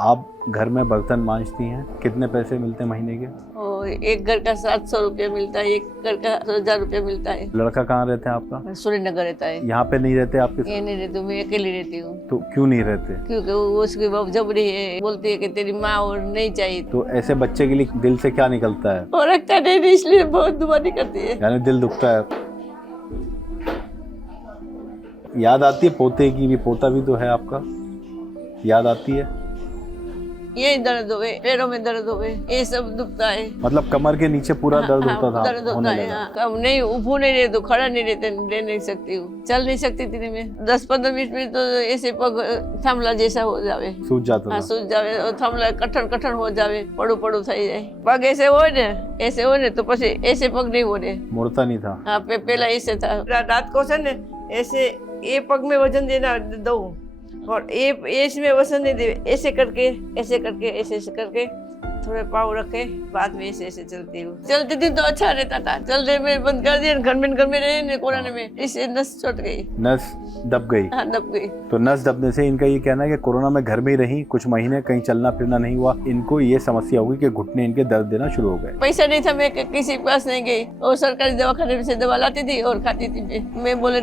आप घर में बर्तन मांजती हैं, कितने पैसे मिलते हैं महीने के? और एक घर का 700 रुपया मिलता है, एक घर का 1000 रुपया मिलता है। लड़का कहाँ रहते हैं आपका? सुरेंद्र रहता है। यहाँ पे नहीं रहते आपके साथ? ये नहीं रहती, मैं अकेली रहती हूँ। तो क्यों नहीं रहते? क्योंकि वो उसकी बाप जबरी है, बोलती है कि तेरी माँ और नहीं चाहिए। तो ऐसे बच्चे के लिए दिल से क्या निकलता है? और रखता नहीं, इसलिए बहुत दुआ नहीं करती है। यानी दिल दुखता है। याद आती है पोते की भी? पोता भी तो है आपका, याद आती है? ये दर्द हुए, पैरों में दर्द हुए, ये सब दुखता है। मतलब कमर के नीचे पूरा दर्द होता था? दर्द होता है। कम नहीं, उभू नहीं रहे तो खड़ा नहीं रह नहीं सकती हूँ, चल नहीं सकती थी मैं। 10-15 मिनट में तो ऐसे पग थामला जैसा हो जावे, सूझ जाता था? सूझ जावे और थामला कठण हो जावे, पड़ू થઈ જાય। पग ऐसे हो ने तो પછી ऐसे पग नहीं हो रहे, मुड़ता नहीं था? हाँ पहला ऐसे था। रात को से ऐसे ये पग में वजन देना दो और ये इसमें वजन नहीं दे, ऐसे करके थोड़े पाँव रखे, बाद में ऐसे चलती हूँ। चलती थी तो अच्छा रहता था, चलने में बंद कर दिया, घर में रहे कोरोना में, इससे नस छूट गई, नस दब गई। हाँ दब गई। तो नस दबने से इनका ये कहना है कि कोरोना में घर में ही रही, कुछ महीने कहीं चलना फिरना नहीं हुआ, इनको ये समस्या होगी कि घुटने इनके दर्द देना शुरू हो गए। पैसा नहीं था, मैं किसी के पास नहीं गई और सरकारी दवाखाने से दवा लाती थी और खाती थी। मैं बोले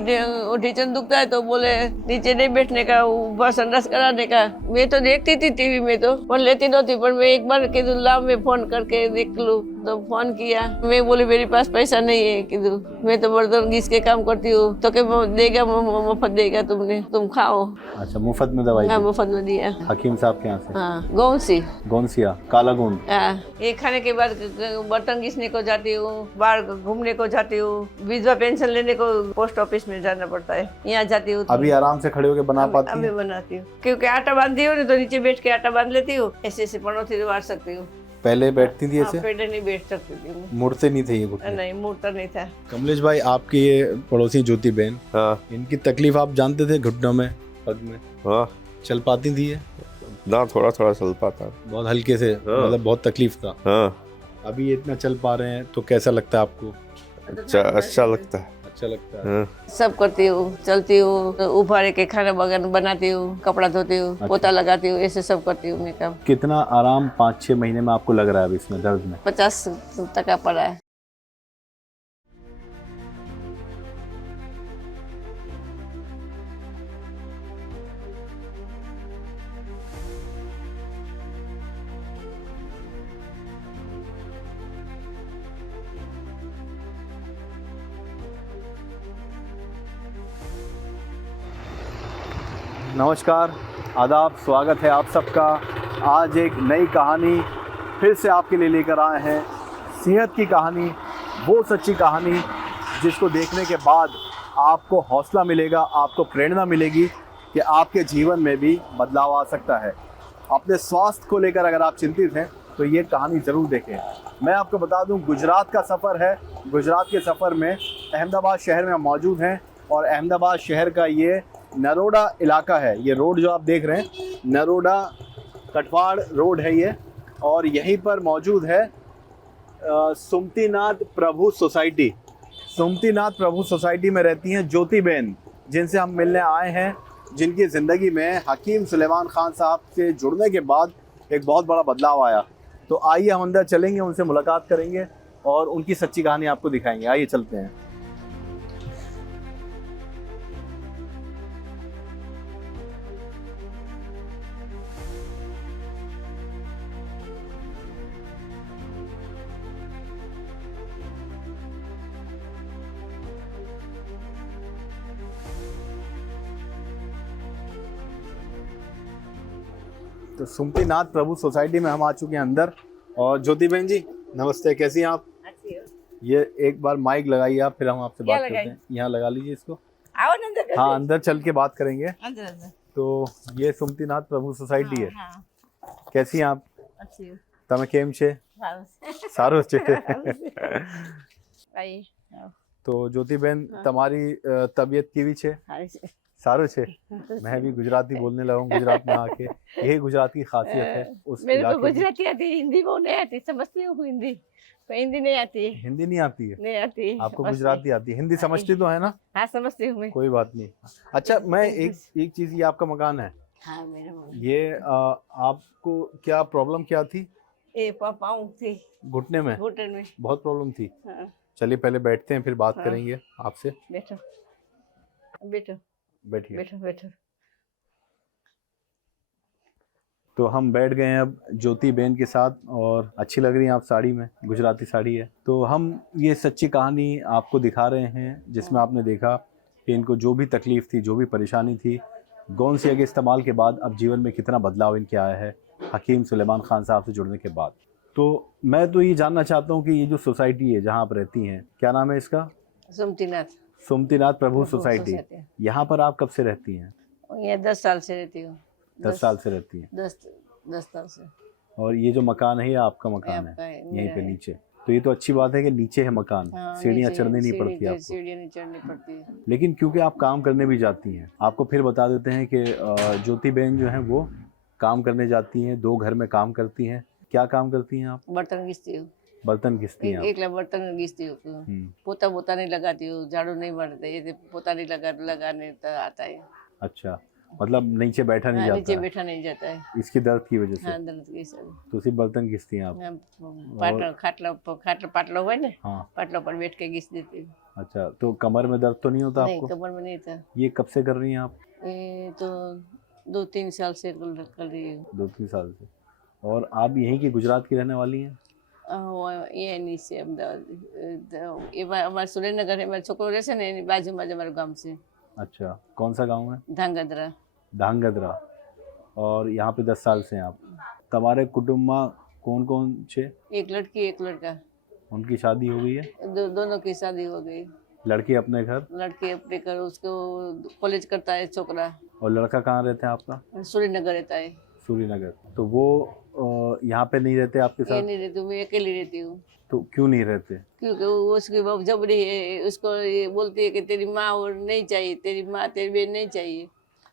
ढीचन दुखता है तो बोले नीचे नहीं बैठने का, ऊपर संडास कराने का। मैं तो देखती थी टीवी में तो, पर लेती नहोती, पर मैं एक बार ला मैं फोन करके देख लूं, तो फोन किया। मैं बोली मेरे पास पैसा नहीं है, किधर मैं तो बर्तन घिस के काम करती हूँ, तो क्या देगा, मुफ्त देगा, तुम खाओ। अच्छा, मुफ्त में दवाई? हाँ मुफ्त में दिया, हकीम साहब के यहाँ से? हाँ गौंसिया काला गोंद। ये खाने के बाद बर्तन घिसने को जाती हूँ, बाहर घूमने को जाती हूँ, विधवा पेंशन लेने को पोस्ट ऑफिस में जाना पड़ता है, यहाँ जाती हूँ। अभी आराम से खड़े होके बना पाती हैं? अभी बनाती हूँ, क्योंकि आटा बांधती हूँ तो नीचे बैठ के आटा बांध लेती हूँ, ऐसे पनौती मार सकती हूँ। पहले बैठती थी ऐसे? पहले नहीं बैठ सकती थी, मुड़ते नहीं थे ये घुटने? नहीं मुड़ता नहीं था। कमलेश भाई, आपकी ये पड़ोसी ज्योति बहन, हाँ इनकी तकलीफ आप जानते थे? घुटनों में, पग में? हाँ, चल पाती थी ये? ना थोड़ा चल पाता। बहुत हल्के से? हाँ। मतलब बहुत तकलीफ था? हाँ, अभी ये इतना चल पा रहे हैं तो कैसा लगता है आपको? अच्छा लगता है। अच्छा लगता है? हाँ। सब करती हूँ, चलती हूँ, उभारे के खाना बगन बनाती हूँ, कपड़ा धोती हूँ, पोता लगाती हूँ, ऐसे सब करती हूँ मैं काम। कितना आराम 5-6 महीने में आपको लग रहा है अभी इसमें दर्द में? 50% पड़ा है। नमस्कार, आदाब, स्वागत है आप सबका। आज एक नई कहानी फिर से आपके लिए लेकर आए हैं। सेहत की कहानी, वो सच्ची कहानी जिसको देखने के बाद आपको हौसला मिलेगा, आपको प्रेरणा मिलेगी कि आपके जीवन में भी बदलाव आ सकता है। अपने स्वास्थ्य को लेकर अगर आप चिंतित हैं तो ये कहानी ज़रूर देखें। मैं आपको बता दूं, गुजरात का सफ़र है। गुजरात के सफ़र में अहमदाबाद शहर में हम मौजूद हैं और अहमदाबाद शहर का ये नरोडा इलाका है। ये रोड जो आप देख रहे हैं, नरोडा कटवाड़ रोड है ये, और यहीं पर मौजूद है सुमतीनाथ प्रभु सोसाइटी। सुमतीनाथ प्रभु सोसाइटी में रहती हैं ज्योति बहन, जिनसे हम मिलने आए हैं, जिनकी ज़िंदगी में हकीम सुलेमान खान साहब से जुड़ने के बाद एक बहुत बड़ा बदलाव आया। तो आइए हम अंदर चलेंगे, उनसे मुलाकात करेंगे और उनकी सच्ची कहानी आपको दिखाएंगे। आइए चलते हैं। तो सुमतीनाथ प्रभु सोसाइटी में हम आ चुके हैं अंदर। और ज्योति बहन जी नमस्ते, कैसी हैं आप? ये एक बार माइक लगाइए आप, फिर हम आपसे बात करते हैं। यहाँ लगा लीजिए इसको। आओ अंदर। हाँ, अंदर चल के बात करेंगे। अंदर। तो ये सुमतीनाथ प्रभु सोसाइटी है। हाँ। कैसी हैं आप? अच्छी हूँ। તમે કેમ છે? સારું છે। તો જ્યોતિબેન, તમારી તબિયત કેવી છે? सारू छे। मैं भी गुजराती बोलने लगा हूँ गुजरात में आके। यही गुजरात की खासियत है उस मेरे को इलाके की। गुजराती आती, हिंदी वो नहीं आती, समझती हूँ हिंदी, पर हिंदी नहीं आती। हिंदी नहीं आती है? नहीं आती। आपको गुजराती आती है? हिंदी समझती तो है ना? हाँ समझती हूँ मैं। कोई बात नहीं। अच्छा, मैं एक चीज, ये आपका मकान है? हाँ मेरा मम्मी। ये आपको क्या प्रॉब्लम क्या थी? ये पाँव थी, घुटने में घुटन में। बहुत प्रॉब्लम थी। हाँ चलिए पहले बैठते हैं, फिर बात हाँ। करेंगे आपसे। बैठो बैठो बैठिए। बैठो बैठो। तो हम बैठ गए हैं अब ज्योति बहन के साथ, और अच्छी लग रही हैं आप साड़ी में, गुजराती साड़ी है। तो हम ये सच्ची कहानी आपको दिखा रहे हैं जिसमें आपने देखा कि इनको जो भी तकलीफ थी, जो भी परेशानी थी, गौन सिया के इस्तेमाल के बाद अब जीवन में कितना बदलाव इनके आया है हकीम सुलेमान खान साहब से जुड़ने के बाद। तो मैं तो ये जानना चाहता हूँ कि ये जो सोसाइटी है जहाँ आप रहती हैं, क्या नाम है इसका? सुमतीनाथ। सुमतीनाथ प्रभु प्रभु सोसाइटी। सोसाइटी। यहाँ पर आप कब से रहती हैं? ये 10 साल से रहती हूँ। 10 साल से रहती हैं। 10 साल से। और ये जो मकान है ये आपका मकान आपका है, है, यहीं मेरा पे है। नीचे। तो ये तो अच्छी बात है कि नीचे है मकान, हाँ, सीढ़ियाँ नीचे चढ़नी नहीं पड़ती आपको। सीढ़ियाँ नहीं चढ़नी पड़ती है। लेकिन क्योंकि आप काम करने भी जाती हैं, आपको फिर बता देते हैं कि ज्योति बहन जो है वो काम करने जाती हैं, 2 घर में काम करती हैं। क्या काम करती हैं आप? बर्तन घिसती हूँ। बर्तन घिसती हैं आप। एक बर्तन घिसती हूँ। पोता वोता नहीं लगाती हूँ, झाड़ू नहीं मारते, ये पोता नहीं लगाने तो आता है। अच्छा, मतलब नीचे बैठा नहीं हाँ, जाता नीचे है बैठा नहीं जाता है। इसकी दर्द की वजह से। हाँ, दर्द की सब। तो सिर्फ बर्तन घिसती हैं आप? पाटलो हुआ ना, हाँ। पाटलो पर बैठ के घिस देती हूँ। अच्छा, तो कमर में दर्द तो नहीं होता नहीं, आपको? कमर में नहीं था। ये कब से कर रही हैं आप? ये तो 2-3 साल से कर रही हूँ। 2-3 साल से। और आप यहीं की गुजरात की रहने वाली हैं? ये नीचे अमदावाद, ये हमारे सुरेंद्रनगर है। मेरा छोकरो रहશે ને એની બાજુમાં જ અમારું ગામ છે। अच्छा, कौन सा गांव है? धांगध्रा। धांगध्रा। और यहाँ पे 10 साल से हैं आप। तुम्हारे कुटुंब में कौन कौन छे? एक लड़की एक लड़का। उनकी शादी हो गई है? दोनों की शादी हो गई। लड़की अपने घर? लड़के अपने घर, उसको कॉलेज करता है छोकरा। और लड़का कहाँ रहते हैं आपका? सूर्यनगर रहता है। सूर्यनगर। तो वो यहाँ पे नहीं रहते आपके ये साथ? नहीं रहती, मैं अकेली रहती हूँ। तो क्यों नहीं रहते? क्योंकि वो उसकी बहू जबरी है, उसको ये बोलती है कि तेरी माँ और नहीं चाहिए, तेरी माँ तेरी बहन नहीं चाहिए।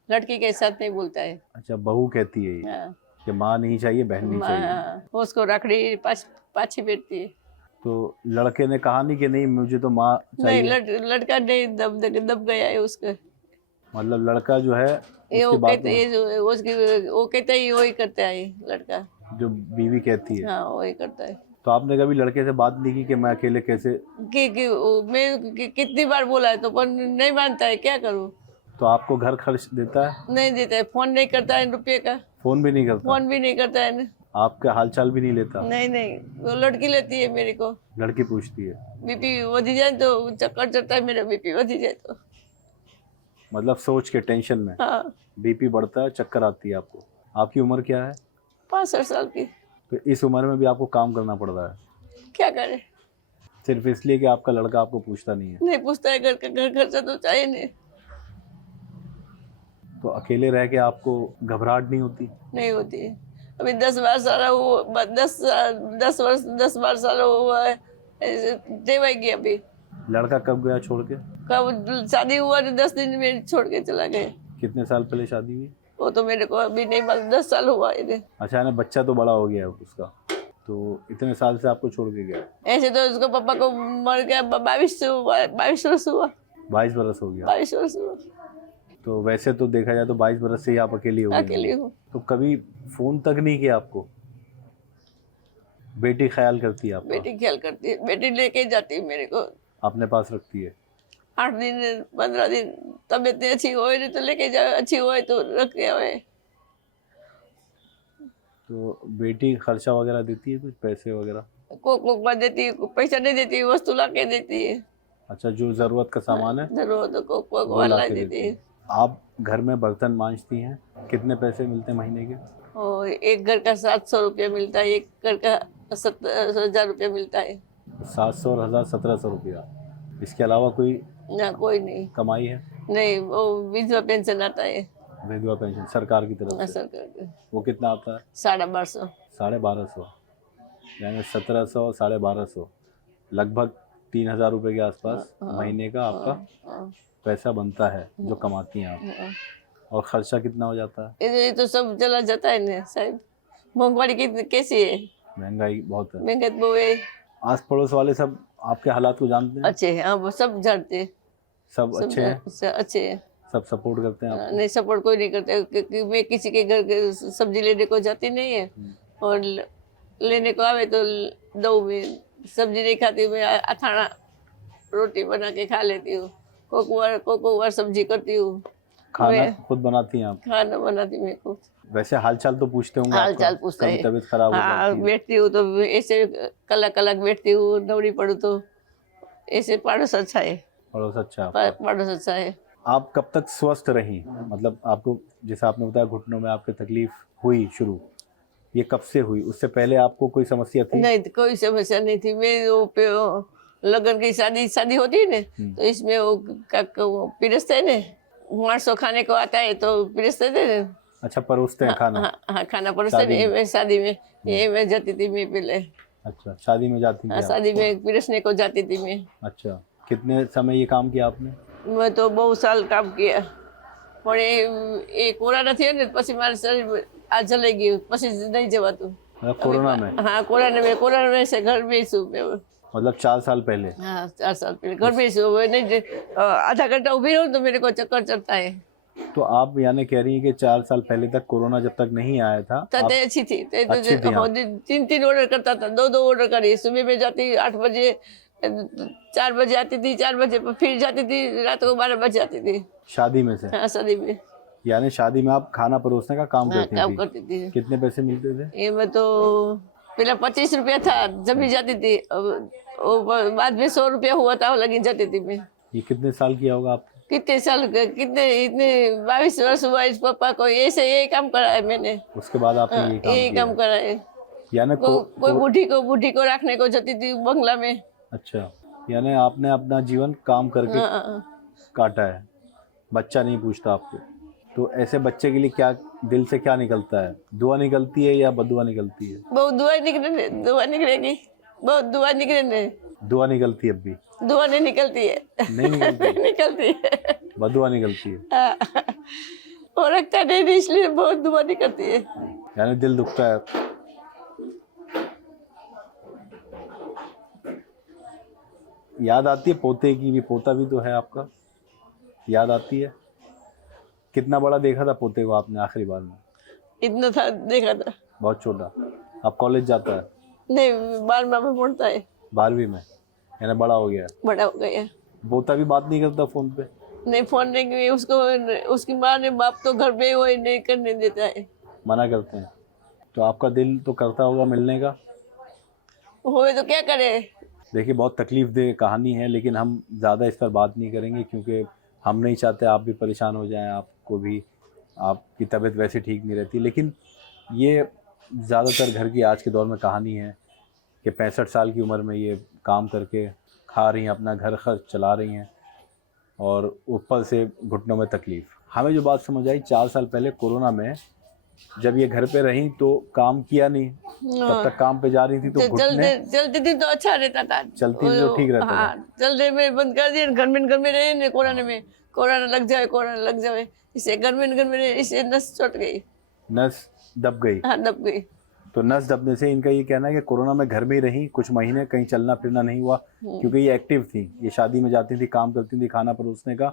लड़की के साथ नहीं बोलता है। अच्छा, बहू कहती है ये हाँ। कि माँ नहीं चाहिए, बहन नहीं चाहिए। हाँ, उसको रखड़ी पाछी बैठती है। तो लड़के ने कहा नहीं कि नहीं मुझे तो माँ नहीं, चाहिए? लड़का नहीं, दब गया है उसका। मतलब लड़का जो है ये उसकी वो बात कहते ये जो उसकी वो कहता है वही करता है लड़का। जो बीवी कहती है। हाँ, वही करता है। तो आपने कभी लड़के से बात नहीं की कि मैं अकेले कैसे? मैं कितनी बार बोला है तो पर नहीं मानता है, क्या करूँ? तो आपको घर खर्च देता है? नहीं देता है, फोन नहीं करता है रुपये का। फोन भी नहीं करता? फोन भी नहीं करता है ना। आपका हालचाल भी नहीं लेता? नहीं नहीं, वो लड़की लेती है मेरे को। लड़की पूछती है? बीपी वधी जाए तो चक्कर चढ़ता है, मेरा बीपी वधी जाए तो। मतलब सोच के टेंशन में हाँ। बीपी बढ़ता है, चक्कर आती है आपको। आपकी उम्र क्या है? 65 साल की। तो इस उम्र में भी आपको काम करना पड़ रहा है, क्या करे? सिर्फ इसलिए कि आपका लड़का आपको पूछता नहीं है? नहीं पूछता है, घर खर्चा तो चाहिए नहीं। तो अकेले रह के आपको घबराहट नहीं होती? नहीं होती है। अभी 10-12 साल वो 10 साल हुआ है, देवाई गया। अभी लड़का कब गया छोड़ के? कब शादी हुआ तो 10 दिन में छोड़ के चला गया। कितने साल पहले शादी हुई? वो तो मेरे को अभी नहीं मालूम, 10 साल हुआ है। अच्छा, ना बच्चा तो बड़ा हो गया उसका, तो इतने साल से आपको छोड़ के गया? ऐसे तो उसको पापा को मर गया 22 वर्ष हुआ। 22 बरस हो गया? 22 वर्ष हुआ। तो वैसे तो देखा जाए तो 22 बरस से ही आप अकेली हो गई? अकेली हूँ। तो कभी फोन तक नहीं किया आपको? बेटी ख्याल करती है आपका? बेटी ख्याल करती है, बेटी लेके जाती है मेरे को, अपने पास रखती है? 8 दिन 15 दिन तबीयत नहीं अच्छी हो तो लेके जाए, अच्छी हो तो रख के आवे। तो बेटी खर्चा वगैरह देती है, कुछ पैसे वगैरह? कोक बात देती है, पैसा नहीं देती, वस्तु ला के देती है। अच्छा, जो जरूरत का सामान है जरूरत को कोक वो ला ला के देती है। आप घर में बर्तन मांजती हैं, कितने पैसे मिलते हैं महीने के? और एक घर का 700 रुपया मिलता है, एक घर का 70,000 रुपया मिलता है। 700 और 1000 1700 रुपया। इसके अलावा कोई ना, कोई नहीं। कमाई है? नहीं, वो विधवा पेंशन आता है विधवा पेंशन सरकार की तरफ से? सरकार का। वो कितना आता है? 1250। 1250, यानी 1700 1250, लगभग 3000 रुपये के आसपास महीने का आपका पैसा बनता है जो कमाती हैं आप। और खर्चा कितना हो जाता है? ये तो सब चला जाता है ना साहब। महंगाई कितनी कैसी है? महंगाई बहुत है। महंगाई वो है। आस पड़ोस वाले सब आपके हालात को जानते हैं? अच्छे हैं, हाँ, वो सब जानते हैं। सब अच्छे हैं? अच्छे हैं। सब सपोर्ट करते हैं आपको? नहीं, सपोर्ट कोई नहीं करता क्योंकि मैं किसी के घर के सब्जी लेने को जाती नहीं है, और लेने को आवे तो दो में सब्जी नहीं खाती, मैं अथाना रोटी बना के खा लेती हूँ, को बार सब्जी करती हूँ। खाना मैं खुद बनाती हैं आप? खाना बनाती मैं खुद। वैसे हालचाल तो पूछते होंगे हाल आपका? चाल पूछते कभी हैं। तबीयत खराब हो हाँ, जाती है? बैठती हूँ तो ऐसे कलक कलक बैठती हूँ, दौड़ी पड़ू तो ऐसे पड़ोस अच्छा है, पड़ोस अच्छा है आपका। पड़ोस अच्छा है। आप कब तक स्वस्थ रही? मतलब आपको, जैसे आपने बताया घुटनों में आपकी तकलीफ हुई शुरू, ये कब से हुई? उससे पहले आपको कोई समस्या थी? नहीं, कोई समस्या नहीं थी। मैं वो लगन की शादी होती है ना, तो इसमें वो पिरसते ने, मार्सो खाने को आता है तो पिरसते थे ना। अच्छा, परोसते हैं खाना? हाँ, खाना परोसते शादी ने। में? मैं शादी में ये मैं जाती थी मैं पहले। अच्छा, शादी में जाती थी हाँ, आप? शादी में पिरसने को जाती थी मैं। अच्छा, कितने समय ये काम किया आपने? मैं तो बहुत साल काम किया, પણ એ કોરોના થયો ને પછી મારું શરીર આ જલાઈ ગયું, પછી નહીં જવાતું। मतलब कोरोना में? हाँ, कोरोना में से घर में ही છું मैं। मतलब 4 साल पहले? हाँ, 4 साल पहले घर में ही છું। मैं नहीं आधा घंटा उभी रहूँ तो मेरे को चक्कर चढ़ता है। तो आप यानी कह रही हैं कि 4 साल पहले तक कोरोना जब तक नहीं आया था तब आप अच्छी थी। अच्छी थी आप? 3 ऑर्डर करता था, 2 ऑर्डर करी। सुबह में जाती 8 बजे, 4 बजे आती थी, 4 बजे फिर जाती थी, रात को 12 बजे आती थी। शादी में से? हाँ, शादी में। यानी शादी में आप खाना परोसने का काम हाँ, करती काम थी? करती थी। कितने पैसे मिलते थे? ये मैं तो पहले 25 रुपया था जब भी जाती थी, अब वो बाद में 100 रुपया हुआ था, लगी जाती थी मैं। ये कितने साल किया होगा आप? कितने साल कितने इतने 22 वर्ष हुआ इस पापा को, ऐसे यही काम करा है मैंने। उसके बाद आपने ये यही काम काम करा है। किया? यानी कोई बूढ़ी को रखने को जाती थी बंगला में। अच्छा, यानी आपने अपना जीवन काम करके हाँ, काटा है, बच्चा नहीं पूछता आपको। तो ऐसे बच्चे के लिए क्या दिल से क्या निकलता है? दुआ निकलती है या बदुआ निकलती है? बहुत दुआ निकलेगी, बहुत दुआ निकले। दुआ निकलती है अब भी? दुआ नहीं निकलती है। नहीं निकलती? निकलती है। बदुआ निकलती है? हाँ, और रखता नहीं इसलिए बहुत दुआ निकलती है। यानी दिल दुखता है। याद आती है पोते की भी? पोता भी तो है आपका, याद आती है? कितना बड़ा देखा था पोते को आपने आखिरी बार में? इतना था देखा था। बहुत छोटा? अब कॉलेज जाता है? नहीं, 12वां में पढ़ता है। 12वीं में? यानी बड़ा हो गया? बड़ा हो गया। पोता भी बात नहीं करता फोन पे? नहीं, फोन नहीं किया उसको, उसकी माँ ने, बाप तो घर पे वो नहीं करने देता है, मना करते हैं? तो आपका दिल तो करता होगा मिलने का? होए तो क्या करे। देखिए, बहुत तकलीफ दे कहानी है, लेकिन हम ज़्यादा इस पर बात नहीं करेंगे क्योंकि हम नहीं चाहते आप भी परेशान हो जाएं, आपको भी, आपकी तबीयत वैसे ठीक नहीं रहती। लेकिन ये ज़्यादातर घर की आज के दौर में कहानी है कि 65 साल की उम्र में ये काम करके खा रही हैं, अपना घर खर्च चला रही हैं, और ऊपर से घुटनों में तकलीफ़। हमें जो बात समझ आई, 4 साल पहले कोरोना में जब ये घर पे रहीं तो काम किया नहीं, तब तक काम पे जा रही थी तो घुटने चलती थी तो अच्छा रहता था। चलती थी तो ठीक रहता था। हाँ, चलते में बंद कर दिया, घर में रहे ने। कोरोना लग जाए, इससे घर में रहे, इससे नस छूट गई, नस दब गई। हाँ, दब गई। तो नस दबने से इनका ये कहना है कि कोरोना में घर में ही रही कुछ महीने, कहीं चलना फिरना नहीं हुआ क्योंकि ये एक्टिव थी, ये शादी में जाती थी, काम करती थी, खाना परोसने का,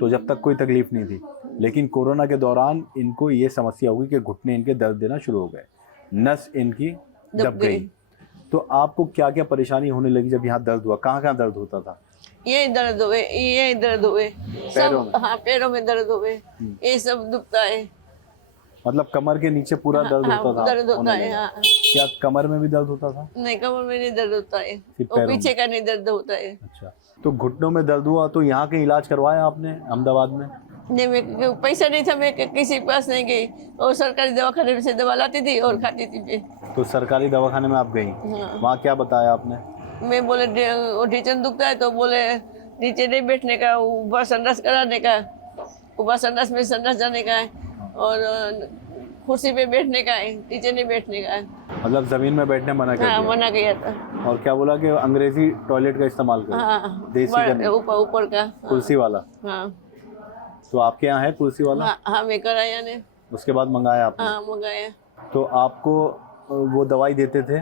तो जब तक कोई तकलीफ नहीं थी। लेकिन कोरोना के दौरान इनको ये समस्या हुई कि घुटने इनके दर्द देना शुरू हो गए, नस इनकी दब गई। तो आपको क्या क्या परेशानी होने लगी जब यहाँ दर्द हुआ? कहाँ कहाँ दर्द होता था? यही दर्द हुए सब। हाँ, पैरों में दर्द हुए, ये सब दुखता है। मतलब कमर के नीचे पूरा दर्द होता था? दर्द होता है। हाँ। क्या कमर में भी दर्द होता था? नहीं, कमर में नहीं दर्द होता है, सिर्फ वो पैरों पीछे का नहीं दर्द होता है। अच्छा, तो घुटनों में दर्द हुआ तो यहाँ के इलाज करवाया आपने अहमदाबाद में? नहीं, मैं पैसा नहीं था, मैं किसी के पास नहीं गई, और सरकारी दवाखाने से दवा लाती थी और खाती थी मैं। तो सरकारी दवाखाने में आप गई? हाँ। वहाँ क्या बताया आपने? मैं बोले वो ढीचन दुखता है, तो बोले नीचे नहीं बैठने का, ऊपर संडास कराने का, ऊपर संडास में संडास जाने का है, और कुर्सी पे बैठने का है, नीचे नहीं बैठने का है। मतलब जमीन में बैठने मना कर हाँ, दिया? मना किया था। और क्या बोला कि अंग्रेजी टॉयलेट का इस्तेमाल करो? हाँ, देसी का नहीं? ऊपर का। कुर्सी वाला? हाँ, तो आपके यहाँ है कुर्सी वाला? हाँ, मैं कराया ने। उसके बाद मंगाया आपने? हाँ, मंगाया। तो आपको वो दवाई देते थे,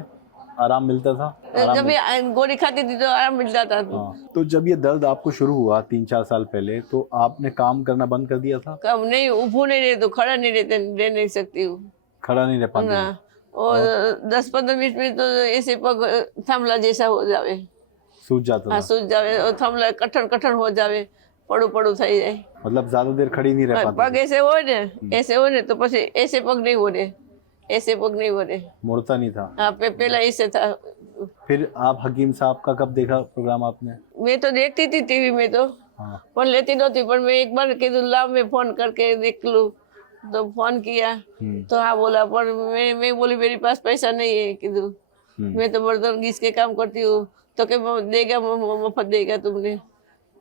आराम मिलता था? जब ये गोली खाती थी तो आराम मिल जाता था। हाँ, तो जब ये दर्द आपको शुरू हुआ 3-4 साल पहले, तो आपने काम करना बंद कर दिया था? कब नहीं, उभो नहीं रहे तो खड़ा नहीं रह नहीं सकती हूँ खड़ा नहीं रह पाती ना। थी? और 10-15 मिनट में तो ऐसे पग थमला जैसा हो जावे। सूझ जाता हाँ था? सूझ जावे और थमला कठण हो जावे, પડું પડું થઈ જાય। मतलब ज्यादा देर खड़ी नहीं रह पाती પગ थी? ऐसे हो ने तो પછી ऐसे पग नहीं हो रहे, ऐसे पग नहीं हो रहे। मुड़ता नहीं था? हाँ पहला ऐसे था। फिर आप हकीम साहब का कब देखा प्रोग्राम आपने? मैं तो देखती थी टीवी में तो, हाँ। पर लेती नहोती, पर मैं एक बार कीधु लाओ मैं फोन करके देख लूं, तो फोन किया तो हाँ बोला, पर मैं बोली मेरे पास पैसा नहीं है कीधु, मैं तो बर्तन घिस के काम करती हूँ। तो क्या देगा, मुफ्त देगा,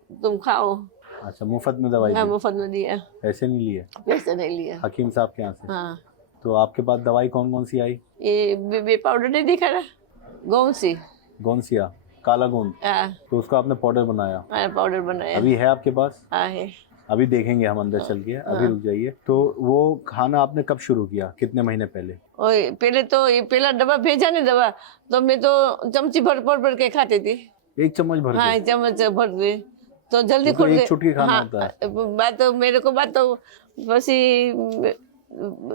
तुम खाओ। अच्छा, मुफ्त में दवाई हाँ दी? मुफ्त में दिया, पैसे नहीं लिए? पैसे नहीं लिया। हकीम साहब के यहाँ से? हाँ तो आपके पास दवाई कौन कौन सी आई? ये बे पाउडर नहीं दिखा रहा, गौंसी। गोंसिया, काला गोंद, हाँ तो उसका आपने पाउडर बनाया? मैंने पाउडर बनाया। अभी है आपके पास? हाँ है। अभी देखेंगे हम अंदर चल के, अभी रुक जाइए। तो वो खाना आपने कब शुरू किया, कितने महीने पहले? और पहले तो ये पहला डब्बा भेजा नहीं दवा, तो मैं तो चमची भर के खाती थी। 1 चम्मच भर हाँ के? एक चम्मच भर के तो जल्दी वो तो खुल एक गए। चुटकी खाना हाँ, होता है। बात तो मेरे को बात तो बस ही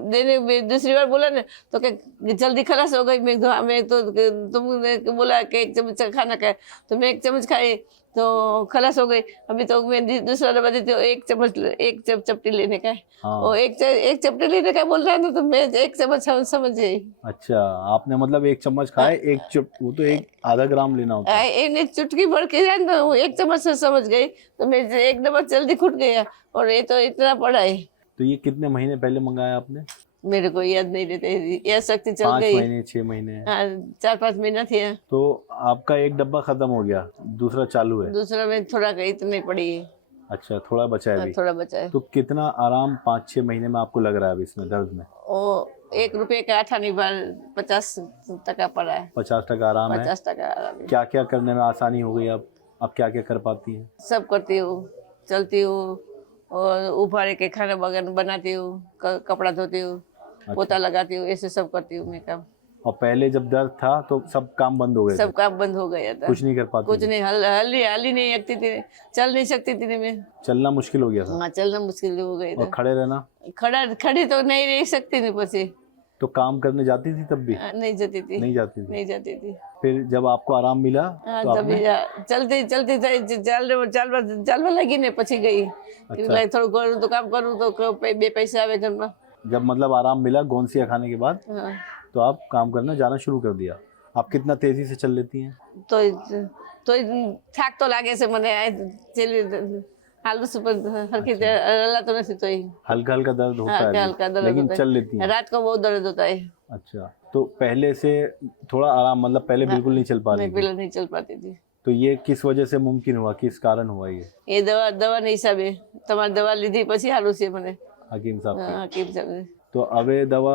देने दूसरी बार बोला ना तो क्या जल्दी खलास हो गई। मैं तो तुमने बोला कि 1 चम्मच खाना खाए, तो मैं 1 चम्मच खाई तो खलास हो गई। अभी तो मैं दूसरा डब्बा देती हूँ, 1 चम्मच, 1 चपटी लेने का है। हाँ। और एक चपटी लेने का बोल रहा है ना, तो मैं 1 चम्मच समझ गई। अच्छा, आपने मतलब 1 चम्मच खाए, वो तो आधा ग्राम लेना होता है। एक चुटकी भर के जाए तो 1 चम्मच से समझ गई, तो मैं 1 डब्बा जल्दी खुट गया, और ये तो इतना पड़ा है। तो ये कितने महीने पहले मंगाया आपने? मेरे को याद नहीं रहते, यह शक्ति चल 5 गई। महीने 6 महीने? हाँ 4-5 महीना थे। तो आपका 1 डब्बा खत्म हो गया, दूसरा चालू है? दूसरा में थोड़ा इतनी पड़ी है। अच्छा, थोड़ा बचा है हाँ, अभी? थोड़ा बचा है। तो कितना आराम 5-6 महीने में आपको लग रहा है अभी इसमें दर्द में? वो 1 रुपये का आठा नहीं बार 50 टका पड़ा है। 50% आराम है? 50 टका आराम है। क्या क्या करने में आसानी हो गई? अब क्या क्या कर पाती हैं? सब करती हूँ, चलती हूँ, और उभारे के खाना बनाती हूँ, कपड़ा धोती हूँ, पोता लगाती हूँ, ऐसे सब करती हूँ मैं काम। और पहले जब दर्द था तो सब काम बंद हो गए थे? सब काम बंद हो गया था, कुछ नहीं कर पाती कुछ थी? नहीं, हल ही नहीं सकती थी, चल नहीं सकती थी मैं। चलना मुश्किल हो गया था? हाँ चलना मुश्किल हो गया और था। खड़े रहना? खड़ी तो नहीं रह सकती थी, પછી तो काम करने जाती थी तब भी? नहीं जाती थी, नहीं जाती थी? नहीं जाती थी। फिर जब आपको आराम मिला हाँ तो तभी आपने? चलती चालवा लगी ने પછી गई। अच्छा। થોડું કરું તો કામ કરું તો 2 पैसे आवे घर में। जब मतलब आराम मिला गोंसिया खाने के बाद, हाँ तो आप काम करना जाना शुरू कर दिया। आप कितना तेजी से चल लेती हैं? તો થાક તો લાગે છે મને, हाल हल्की हल्ला तो नहीं, तो हल्का हल्का दर्द होता है हल्का अभी, हल्का दर्द लेकिन होता है। चल लेती हैं? रात को बहुत दर्द होता है। अच्छा, तो पहले से थोड़ा आराम, मतलब पहले बिल्कुल नहीं चल पा रही मैं थी? पहले नहीं चल पाती थी। तो ये किस वजह से मुमकिन हुआ, किस कारण हुआ ये? दवा नहीं हिसाबे તમારી દવા લીધી પછી સારું છે મને। हकीम साहब की? હકીમ સાહેબ तो હવે દવા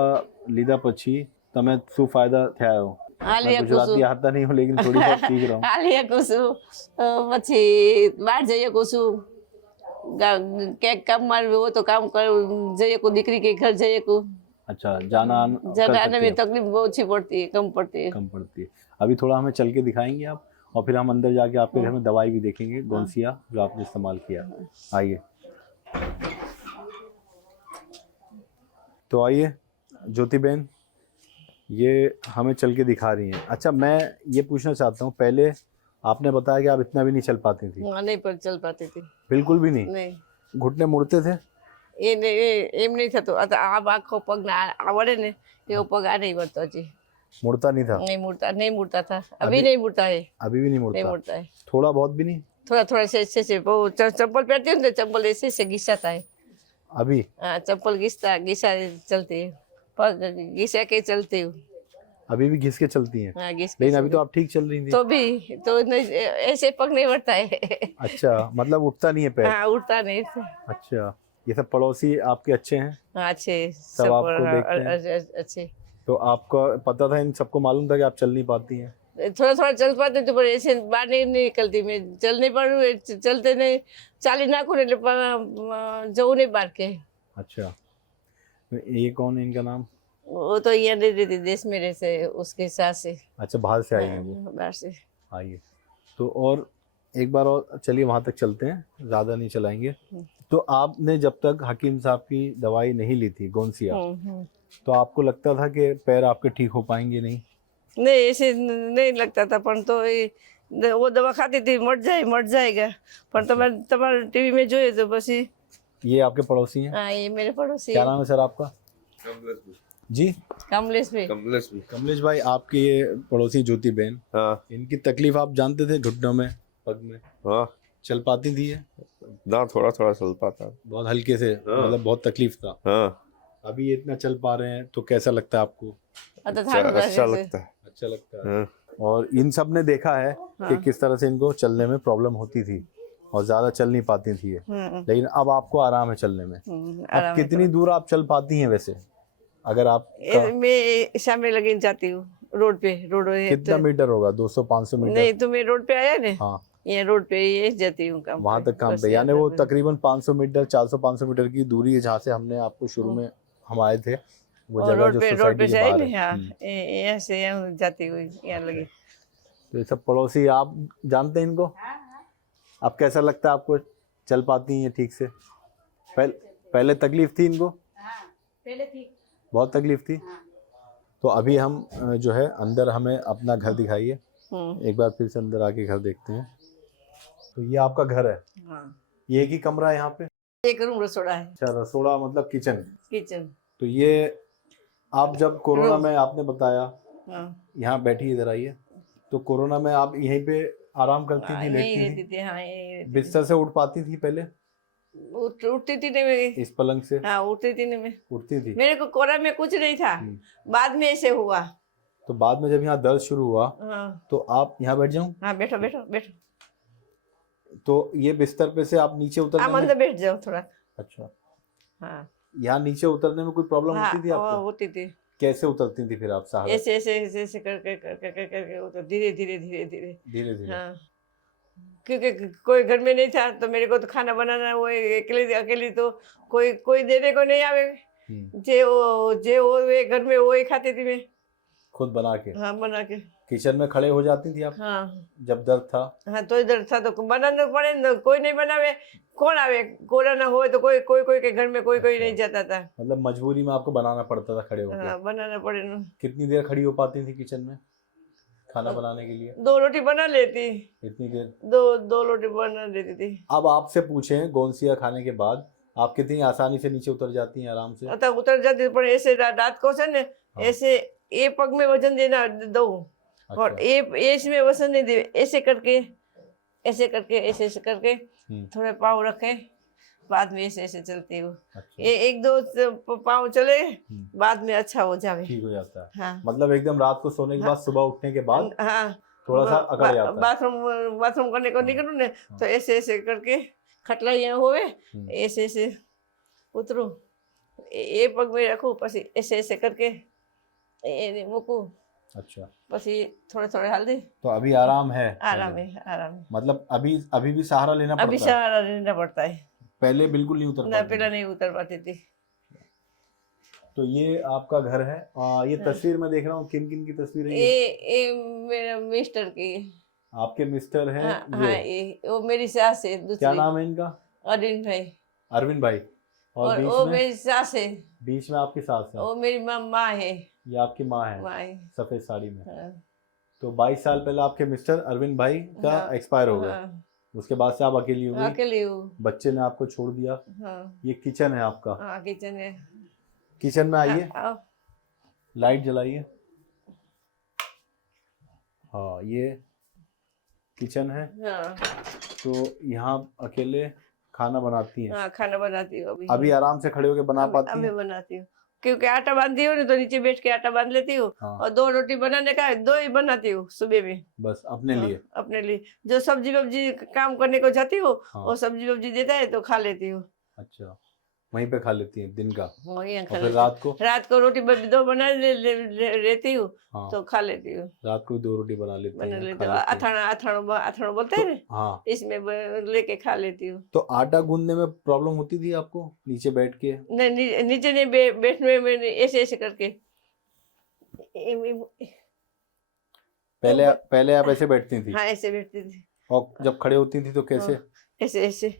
લીધા પછી તમે શું ફાયદા થયા हो? હાલી मैं શકું गुजराती છું, आता नहीं हूँ, लेकिन थोड़ी बहुत सीख रहा हूँ। હાલી શકું છું, પછી બહાર જઈ શકું છું, ક્યાંક કામ મારું હોય તો કામ જઈ શકું, દીકરી के घर जई શકું। अच्छा, जाना कर आने सकती में हैं? तकलीफ बहुत अच्छी पड़ती है, कम पड़ती है। कम पड़ती है। अभी थोड़ा हमें चल के दिखाएंगे आप, और फिर हम अंदर जाके आपके घर में दवाई भी देखेंगे, गोंसिया जो आपने इस्तेमाल किया। आइए। तो आइए ज्योति बहन, ये हमें चल के दिखा रही हैं। अच्छा, मैं ये पूछना चाहता हूँ, पहले आपने बताया कि आप इतना भी नहीं चल पाती थी? हाँ, नहीं पर चल पाती थी, बिल्कुल भी नहीं? नहीं घुटने मुड़ते थे? એમ નહીં થતું। આ આખો પગ આવડે ને એવો પગ આ નહીં વધતો હજી, मुड़ता नहीं था? नहीं मुड़ता था, अभी नहीं मुड़ता है, अभी भी नहीं नहीं मुड़ता? मुड़ता है। थोड़ा बहुत भी नहीं? थोड़ा थोड़ा से वो चप्पल पहनती हूँ तो चप्पल ऐसे घिसाता है। अभी? हाँ चप्पल घिसा चलती है, पग घिसा के चलती हूँ। अभी भी घिस के चलती हैं? हाँ घिस के लेकिन अभी तो आप ठीक चल रही थी। तो भी तो नहीं, ऐसे पग नहीं बढ़ता है। अच्छा, मतलब उठता नहीं है पैर? हाँ उठता नहीं। अच्छा, ये सब पड़ोसी आपके अच्छे हैं? हाँ अच्छे सब आपको देखते हैं? अच्छे। तो आपको पता था, इन सबको मालूम था कि आप चल नहीं पाती हैं? थोड़ा थोड़ा चल पाते तो, पर ऐसे बाहर नहीं निकलती मैं, चल नहीं पाड़ू, चलते नहीं, चाली नाखू जऊ नहीं बार के। अच्छा, ये कौन है, इनका नाम? वो तो यहाँ दे देती देश में रहते उसके साथ से। अच्छा, बाहर से आई हैं वो। बाहर से। आइए तो और एक बार और चलिए वहाँ तक चलते हैं, ज़्यादा नहीं चलाएंगे। तो आपने जब तक हकीम साहब की दवाई नहीं ली थी गोंसिया, तो आपको लगता था कि पैर आपके ठीक हो पाएंगे नहीं? नहीं, ऐसे नहीं लगता था, पर तो वो दवा खाती थी मट जाएगा, पर तुम्हारे टीवी में जो है तो बस ये आपके पड़ोसी हैं? हाँ, ये मेरे पड़ोसी क्या नाम है सर आपका? जी, कमलेश भाई। कमलेश भाई, आपके ये पड़ोसी ज्योति बहन, हाँ इनकी तकलीफ आप जानते थे? घुटनों में, पग में हाँ चल पाती थी ये? ना थोड़ा थोड़ा चल पाता। बहुत हल्के से, मतलब बहुत तकलीफ था। हाँ अभी ये इतना चल पा रहे हैं तो कैसा लगता है आपको? अच्छा लगता है। अच्छा लगता है। हाँ। और इन सब ने देखा है कि किस तरह से इनको चलने में प्रॉब्लम होती थी और ज्यादा चल नहीं पाती थी ये, लेकिन अब आपको आराम है चलने में। अब कितनी दूर आप चल पाती हैं वैसे, अगर आप मैं शाम लगी जाती हूँ रोड पे। कितना मीटर होगा? 200-500 मीटर? नहीं, तो मैं रोड पे आया ना, हाँ, ये रोड पे ये जाती हूँ काम वहां तक काम पे, यानी वो तकरीबन 500 मीटर 400-500 मीटर की दूरी है जहाँ से हमने आपको शुरू में हम आए थे, वो जगह जो सोसाइटी के बाहर है। यहाँ से यहाँ जाती हुई यहाँ लगी। तो ये सब पड़ोसी आप जानते हैं इनको? अब कैसा लगता है आपको? चल पाती हैं ठीक से? पहले तकलीफ थी इनको? पहले थी, बहुत तकलीफ थी। तो अभी हम जो है अंदर, हमें अपना घर दिखाइए एक बार, फिर से अंदर आके घर देखते हैं। तो ये आपका घर है? ये एक ही कमरा है यहाँ पे? एक रूम रसोड़ा है। अच्छा, रसोड़ा मतलब किचन। तो ये आप जब कोरोना में, आपने बताया यहाँ बैठी, इधर आइए, तो कोरोना में आप यहीं पे आराम करती थी, लेटती थी? हाँ, बिस्तर से उठ पाती थी पहले? उठती थी नहीं, इस पलंग से? हाँ, उठती थी नहीं, उठती थी। मेरे को कोरोना में कुछ नहीं था, बाद में ऐसे हुआ। तो बाद में जब यहाँ दर्द शुरू हुआ, तो आप यहाँ बैठ जाऊं? हाँ, बैठो बैठो बैठो। तो ये बिस्तर पे से आप नीचे उतरने में, अंदर बैठ जाओ थोड़ा। अच्छा, हाँ, यहाँ नीचे उतरने में कोई प्रॉब्लम होती थी आपको? होती थी। कैसे उतरती थी फिर आप सहारा? ऐसे ऐसे ऐसे ऐसे करके उतर, धीरे धीरे धीरे धीरे धीरे धीरे? हाँ, क्योंकि कोई घर में नहीं था, तो मेरे को तो खाना बनाना, वो अकेली तो कोई देने को नहीं आवे। जे वो वे घर में वो ही खाती थी मैं, खुद बना के? हाँ, बना के। किचन में खड़े हो जाती थी आप? हाँ, जब दर्द था? हाँ, तो दर्द था तो बनाना पड़े न, कोई नहीं बनावे, कौन आवे? कोरोना हो तो कोई के घर में कोई नहीं जाता था, मतलब मजबूरी में आपको बनाना पड़ता था खड़े होकर? हाँ, बनाना पड़े न। कितनी देर खड़ी हो पाती थी किचन में खाना बनाने के लिए? 2 रोटी बना लेती। इतनी देर? दो रोटी बना लेती थी। अब आपसे पूछें, गोंसिया खाने के बाद आप कितनी आसानी से नीचे उतर जाती हैं आराम से? मतलब उतर जाती, पर ऐसे रात को से न, ऐसे ये पग में वजन देना दो, और ये इसमें वजन नहीं दे, ऐसे करके ऐसे करके थोड़े पाँव रखे, बाद में ऐसे चलती हूँ। ये 1-2 पाँव चले, बाद में अच्छा हो जाए, ठीक हो जाता है। हाँ, मतलब एकदम रात को सोने के बाद, सुबह उठने के बाद हाँ, थोड़ा सा अकड़ जाता है। बाथरूम करने को निकलूँ न, तो ऐसे करके खटला यहाँ होवे, ऐसे उतरू, ये पग में रखू, पसी ऐसे करके मुकू। अच्छा, पसी थोड़े हाल दे। तो अभी आराम है? आराम है। मतलब अभी भी सहारा लेना पड़ता है? अभी सहारा लेना पड़ता है। पहले बिल्कुल नहीं उतर ना, पहले नहीं उतर पाती थी। तो ये आपका घर है। ये तस्वीर मैं देख रहा हूँ, किन किन की तस्वीर है ये मेरा मिस्टर की। आपके मिस्टर हैं? हाँ, ये वो मेरी सास है दूसरी। क्या नाम है इनका? अरविंद भाई। अरविंद भाई। और बीच वो में? मेरी सास है। बीच में आपकी सास है? वो मेरी माँ है। ये आपकी माँ है? माँ है, सफेद साड़ी में। हाँ। तो 22 साल पहले आपके मिस्टर अरविंद भाई का एक्सपायर हो गया, उसके बाद से आप अकेली हो गई? अकेली हूँ। बच्चे ने आपको छोड़ दिया। हाँ। ये किचन है आपका? हाँ, किचन है। किचन में आइए, हाँ, लाइट जलाइए। हाँ, ये किचन है। हाँ। तो यहाँ अकेले खाना बनाती हैं? हाँ, खाना बनाती हूँ अभी आराम से खड़े होके बना पाती हैं? अभी बनाती हूँ, क्योंकि आटा बांधती हूँ ना, तो नीचे बैठ के आटा बांध लेती हूँ। हाँ। और 2 रोटी बनाने का 2 ही बनाती हूँ सुबह में, बस अपने लिए? अपने लिए। जो सब्जी वब्जी काम करने को जाती हूँ, हाँ। वो सब्जी वब्जी देता है तो खा लेती हूँ। अच्छा, वहीं पे खा लेती हैं दिन का? वहीं खा और फिर लेती। रात को रोटी 2 बना लेती हूँ। हाँ। तो खा लेती हूँ। रात को 2 रोटी बना लेती बना हैं, लेती हूँ। अथाणो बोलते हैं ना, हाँ, इसमें लेके खा लेती हूँ। तो आटा गूंदने में प्रॉब्लम होती थी आपको नीचे बैठ के? नहीं, नीचे नहीं बैठने में, ऐसे करके पहले पहले आप ऐसे बैठती थी हाँ ऐसे बैठती थी, और जब खड़े होती थी तो कैसे? ऐसे ऐसे।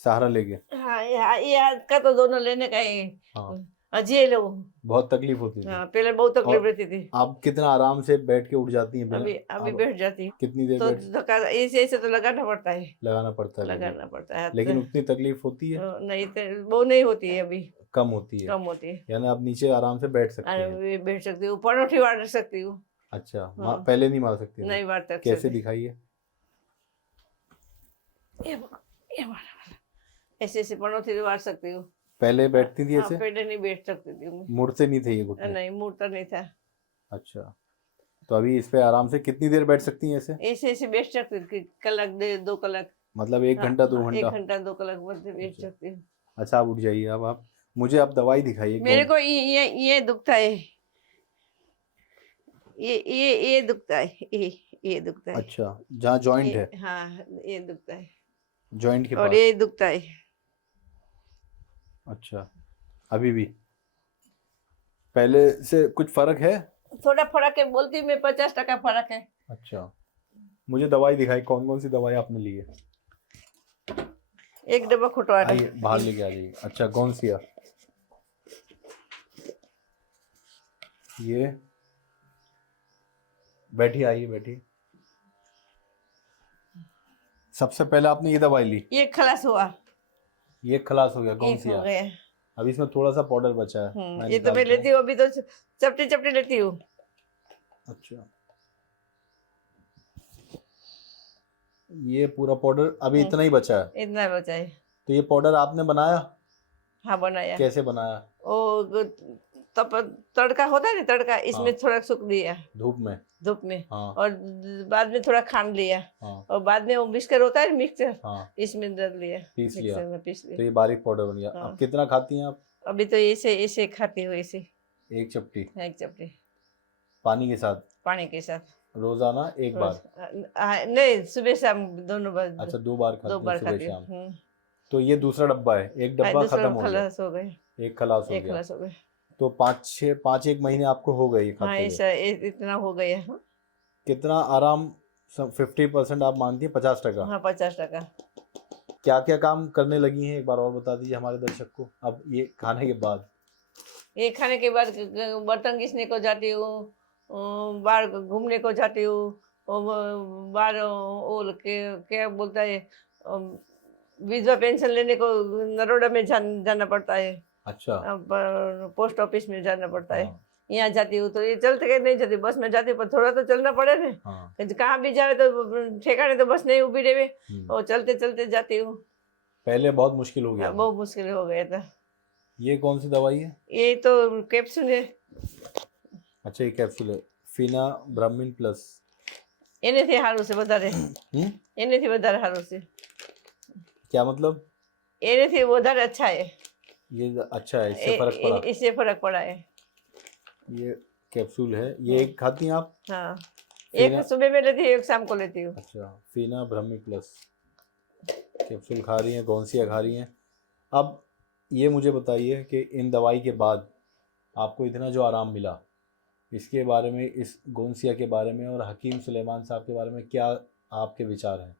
सहारा लेके? हाँ ये हाथ का तो दोनों लेने का ही। हाँ। अजी लो। बहुत तकलीफ होती थी? हाँ पहले बहुत तकलीफ और रहती थी। आप कितना आराम से बैठ के उठ जाती हैं बिना? अभी आप बैठ जाती हूँ। कितनी देर तो बैठ? धक्का ऐसे ऐसे तो लगाना पड़ता है, लगाना पड़ता है लगाना पड़ता है हाथ। लेकिन उतनी तकलीफ होती है? नहीं वो नहीं होती है अभी, कम होती है? कम होती है। यानी आप नीचे आराम से बैठ सकते हैं? अरे बैठ सकती हूँ, पनौटी मार सकती हूँ। अच्छा। हाँ। पहले नहीं मार सकती थी? नहीं मार सकती। कैसे दिखाइए? ये मार, ऐसे ऐसे पनौती मार सकती हूँ। पहले बैठती थी हाँ, ऐसे? पहले नहीं बैठ सकती थी मैं। मुड़ते नहीं थे ये घुटने? नहीं मुड़ता नहीं था। अच्छा, तो अभी इस पे आराम से कितनी देर बैठ सकती हैं ऐसे? ऐसे ऐसे बैठ सकती थी, कलाक 2 कलाक। मतलब 1 घंटा 2 हाँ, घंटा? 1 घंटा 2 कलाक बस बैठ सकती हूँ। अच्छा, आप उठ जाइए। अब आप मुझे आप दवाई दिखाइए। मेरे को ये दुखता है, ये दुखता है, ये दुखता है। अच्छा, जहाँ जॉइंट है? हाँ ये दुखता है जॉइंट के और पास? ये दुखता है। अच्छा, अभी भी? पहले से कुछ फर्क है? थोड़ा फर्क है, बोलती मैं 50% फर्क है। अच्छा, मुझे दवाई दिखाई। कौन कौन सी दवाई आपने ली है? एक डब्बा खुटवा है। आइए बाहर लेके आ जाइए। अच्छा, कौन सी है? ये बैठी, आइए बैठी। सबसे पहले आपने ये दवाई ली? ये खलास हुआ। ये खलास हो गया? कौन सी हो है? गया। अभी इसमें थोड़ा सा पाउडर बचा है, मैं ये तो मैं निकालता लेती हूँ, अभी तो चपटी चपटी लेती हूँ। हूँ। अच्छा, ये पूरा पाउडर अभी इतना ही बचा है? इतना बचा है। तो ये पाउडर आपने बनाया? हाँ बनाया। कैसे बनाया? वो तब तड़का होता है ना, तड़का इसमें हाँ। थोड़ा सूख दिया धूप में? धूप में। हाँ। और बाद में थोड़ा खांड लिया। हाँ। और बाद में वो मिक्सर होता है, मिक्सर, हाँ। इसमें डाल लिया, पीस लिया? मिक्सर में पीस तो लिया। ये बारीक पाउडर बन गया। हाँ। अब कितना खाती हैं आप? अभी तो ऐसे ऐसे खाती हूँ, ऐसे 1 चपटी? 1 चपटी पानी के साथ? पानी के साथ रोजाना 1 बार? नहीं, सुबह शाम दोनों बार। अच्छा, 2 बार खाती 2 हैं, बार सुबह खाती शाम? हूँ। तो ये दूसरा डब्बा है, एक डब्बा दूसरा खत्म हो गया? खलास हो गए। एक खलास हो एक गया। खलास हो गए। तो 5-1 महीने आपको हो गए ये हाँ खाते हुए? ऐसा इतना हो गया। कितना आराम? 50% आप मानती हैं? 50%? हाँ 50%। क्या क्या काम करने लगी हैं, एक बार और बता दीजिए हमारे दर्शक को, अब ये खाने के बाद? ये खाने के बाद बर्तन घिसने को जाती हूँ, बाहर घूमने को जाती हूँ, बाहर वो क्या बोलता है, विधवा पेंशन लेने को नरोड़ा में जाना पड़ता है। अच्छा। पोस्ट ऑफिस में जाना पड़ता है। हाँ। यहाँ जाती हूँ तो ये चलते के नहीं जाती, बस में जाती हूँ, पर थोड़ा तो चलना पड़े ना। हाँ। कहाँ भी जाए तो ठेकाने तो बस नहीं उभी रहे, और चलते चलते जाती हूँ। पहले बहुत मुश्किल हो गया? बहुत मुश्किल हो गया था। ये कौन सी दवाई है? ये तो कैप्सूल है। अच्छा, ये कैप्सूल है, फीना ब्राह्मीन प्लस। एने थे हारू से बता रहे, एने थे बता रहे हारू से। क्या मतलब? एने थे वो दर अच्छा है। ये अच्छा है, इससे फर्क पड़ा? इससे फर्क पड़ा है। ये कैप्सूल है, ये एक खाती हैं आप? हाँ, एक सुबह में लेती हूँ, एक शाम को लेती हूँ। अच्छा, फीना ब्राह्मी प्लस कैप्सूल खा रही हैं, गौंसिया खा रही हैं। अब ये मुझे बताइए कि इन दवाई के बाद आपको इतना जो आराम मिला, इसके बारे में, इस गौंसिया के बारे में और हकीम सुलेमान साहब के बारे में क्या आपके विचार हैं?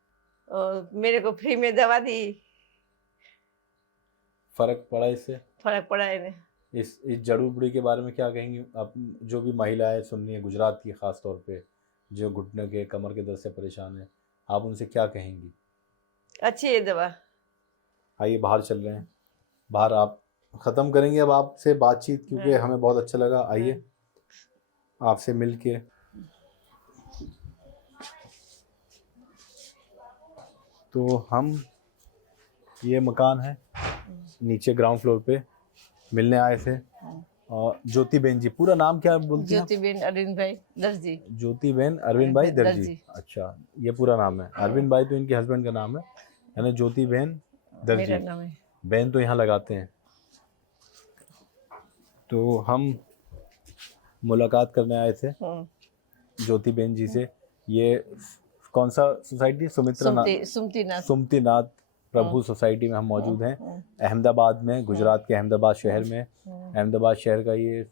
और मेरे को फ्री में दवा दी, फर्क पड़ा इससे? फर्क पड़ा है। इस जड़ी बूटी के बारे में क्या कहेंगी आप? जो भी महिलाएं सुन रही हैं, गुजरात की ख़ास तौर पे, जो घुटने के, कमर के दर्द से परेशान हैं, आप उनसे क्या कहेंगी? अच्छी है दवा। आइए बाहर चल रहे हैं, बाहर आप ख़त्म करेंगे अब आपसे बातचीत, क्योंकि हमें बहुत अच्छा लगा। आइए आपसे मिल के। तो हम, ये मकान है नीचे ग्राउंड फ्लोर पे, मिलने आए थे। और ज्योति बेन जी, पूरा नाम क्या बोलती हैं? ज्योति बेन अरविंद भाई दर्जी। ज्योति बेन अरविंद भाई दर्जी। अच्छा, ये पूरा नाम है। अरविंद भाई तो इनके हस्बैंड का नाम है, यानी ज्योति बेन दर्जी। मेरा नाम है। बेन तो यहाँ लगाते हैं। तो हम मुलाकात करने आए थे ज्योति बेन जी से। ये कौन सा सोसाइटी? सुमतिनाथ प्रभु सोसाइटी में हम मौजूद हैं, अहमदाबाद में, गुजरात के अहमदाबाद शहर में। अहमदाबाद शहर का ये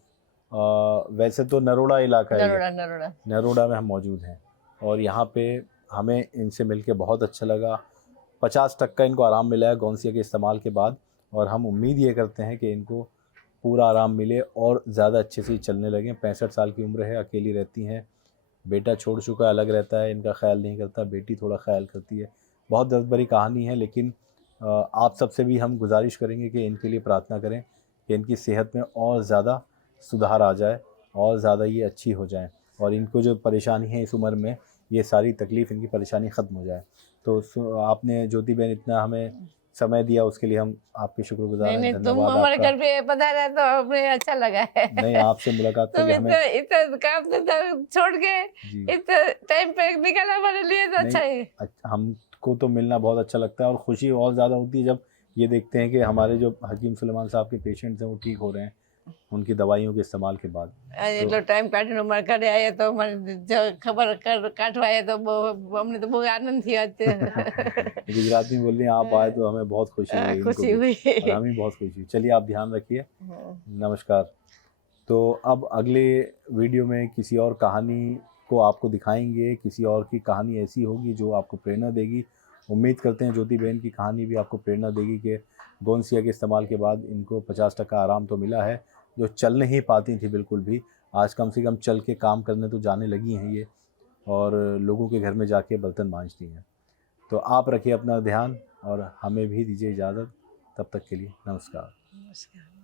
वैसे तो नरोड़ा इलाका है ये। नरोड़ा नरोड़ा। नरोड़ा में हम मौजूद हैं और यहाँ पे हमें इनसे मिलके बहुत अच्छा लगा। 50% का इनको आराम मिला है गोंसिया के इस्तेमाल के बाद और हम उम्मीद ये करते हैं कि इनको पूरा आराम मिले और ज़्यादा अच्छे से चलने लगें। 65 साल की उम्र है, अकेली रहती हैं, बेटा छोड़ चुका है, अलग रहता है, इनका ख्याल नहीं करता, बेटी थोड़ा ख्याल करती है। बहुत दर्द भरी कहानी है, लेकिन आप सबसे भी हम गुजारिश करेंगे कि इनके लिए प्रार्थना करें कि इनकी सेहत में और ज़्यादा सुधार आ जाए और ज़्यादा ये अच्छी हो जाएं और इनको जो परेशानी है इस उम्र में, ये सारी तकलीफ़, इनकी परेशानी ख़त्म हो जाए। तो आपने ज्योति बहन इतना हमें समय दिया, उसके लिए हम आपके शुक्रगुजार हैं। नहीं तुम धन्यवाद हमारे आपका। घर पे पधारा तो हमें अच्छा लगा है। नहीं, आपसे मुलाकात तुम करके हमें इतना काम धंधा छोड़ के जी इतना टाइम पे निकाला हमारे लिए तो अच्छा नहीं, है। हमको तो मिलना बहुत अच्छा लगता है और खुशी और ज़्यादा होती है जब ये देखते हैं कि हमारे जो हकीम सुलेमान साहब के पेशेंट्स हैं वो ठीक हो रहे हैं उनकी दवाइयों के इस्तेमाल के बाद। ये लो टाइम काटने हमारे घरे आए तो हमारे जो खबर कर काटवाए तो हमने तो बहुत आनंद थी आज। गुजराती में बोल रही हैं, आप आए तो हमें बहुत खुशी हुई, इनको खुशी भी। हुई। और हमें बहुत खुशी हुई। चलिए, आप ध्यान रखिए। नमस्कार। तो अब अगले वीडियो में किसी और कहानी को आपको दिखाएंगे, किसी और की कहानी ऐसी होगी जो आपको प्रेरणा देगी। उम्मीद करते हैं ज्योति बहन की कहानी भी आपको प्रेरणा देगी कि गोंसिया के इस्तेमाल के बाद इनको 50% आराम तो मिला है। जो चल नहीं पाती थी बिल्कुल भी, आज कम से कम चल के काम करने तो जाने लगी हैं ये और लोगों के घर में जाके बर्तन मांजती हैं। तो आप रखिए अपना ध्यान और हमें भी दीजिए इजाज़त। तब तक के लिए नमस्कार। नमस्कार।